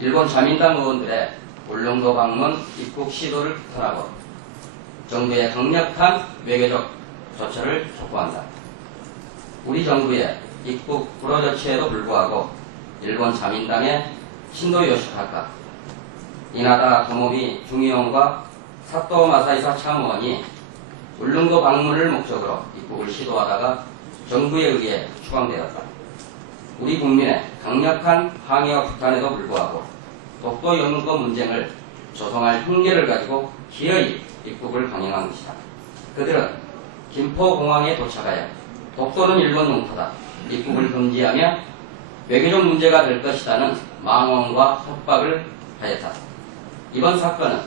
일본 자민당 의원들의 울릉도 방문 입국 시도를 규탄하고 정부의 강력한 외교적 조처를 촉구한다. 우리 정부의 입국 불허 조치에도 불구하고 일본 자민당의 신도 요시카카, 이나다 토모미 중의원과 사토 마사이사 참의원이 울릉도 방문을 목적으로 입국을 시도하다가 정부에 의해 추방되었다. 우리 국민의 강력한 항의와 규탄에도 불구하고 독도 영유권 문쟁을 조성할 흉계를 가지고 기어이 입국을 강행한 것이다. 그들은 김포공항에 도착하여 독도는 일본 영토다. 입국을 금지하며 외교적 문제가 될 것이라는 망언과 협박을 하였다. 이번 사건은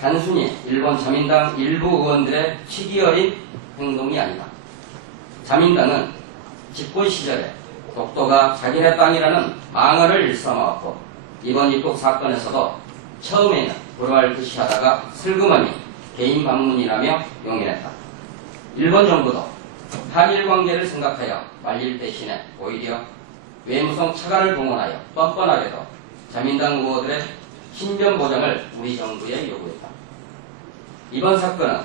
단순히 일본 자민당 일부 의원들의 치기 어린 행동이 아니다. 자민당은 집권 시절에 독도가 자기네 땅이라는 망언을 일삼아왔고 이번 입국 사건에서도 처음에는 불화를 드시하다가 슬그머니 개인 방문이라며 용인했다. 일본 정부도 한일 관계를 생각하여 말릴 대신에 오히려 외무성 차관을 동원하여 뻔뻔하게도 자민당 의원들의 신변 보장을 우리 정부에 요구했다. 이번 사건은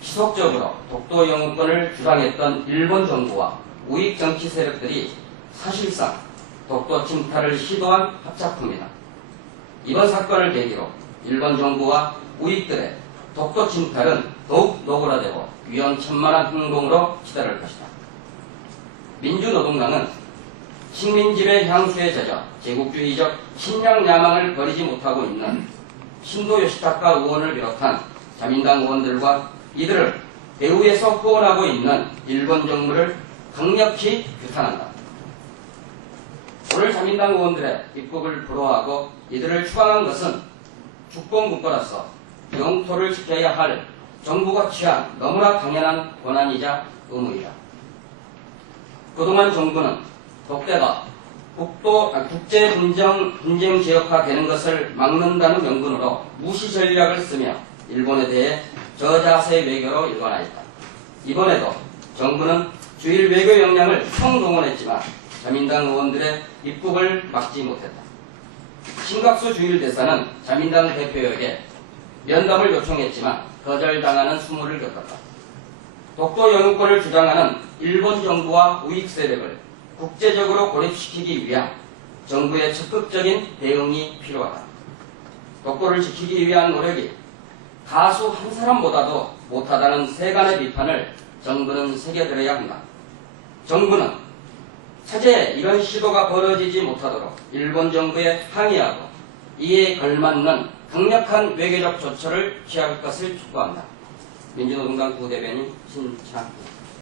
지속적으로 독도 영유권을 주장했던 일본 정부와 우익 정치 세력들이 사실상 독도 침탈을 시도한 합작품이다. 이번 사건을 계기로 일본 정부와 우익들의 독도 침탈은 더욱 노골화되고 위험천만한 행동으로 치달을 것이다. 민주노동당은 식민지배 향수에 젖어 제국주의적 신양 야망을 버리지 못하고 있는 신도 요시타카 의원을 비롯한 자민당 의원들과 이들을 배후에서 후원하고 있는 일본 정부를 강력히 규탄한다. 오늘 자민당 의원들의 입국을 불허하고 이들을 추방한 것은 주권국가로서 영토를 지켜야 할 정부가 취한 너무나 당연한 권한이자 의무이다. 그동안 정부는 독대가 국도, 아, 국제 분쟁, 분쟁 지역화 되는 것을 막는다는 명분으로 무시 전략을 쓰며 일본에 대해 저자세 외교로 일관하였다. 이번에도 정부는 주일 외교 역량을 총동원했지만 자민당 의원들의 입국을 막지 못했다. 신각수 주일 대사는 자민당 대표에게 면담을 요청했지만 거절당하는 수모를 겪었다. 독도 영유권을 주장하는 일본 정부와 우익 세력을 국제적으로 고립시키기 위한 정부의 적극적인 대응이 필요하다. 독도를 지키기 위한 노력이 가수 한 사람보다도 못하다는 세간의 비판을 정부는 새겨들어야 한다. 정부는 차제 이런 시도가 벌어지지 못하도록 일본 정부에 항의하고 이에 걸맞는 강력한 외교적 조처를 취할 것을 촉구한다. 민주노동당 부대변인 신창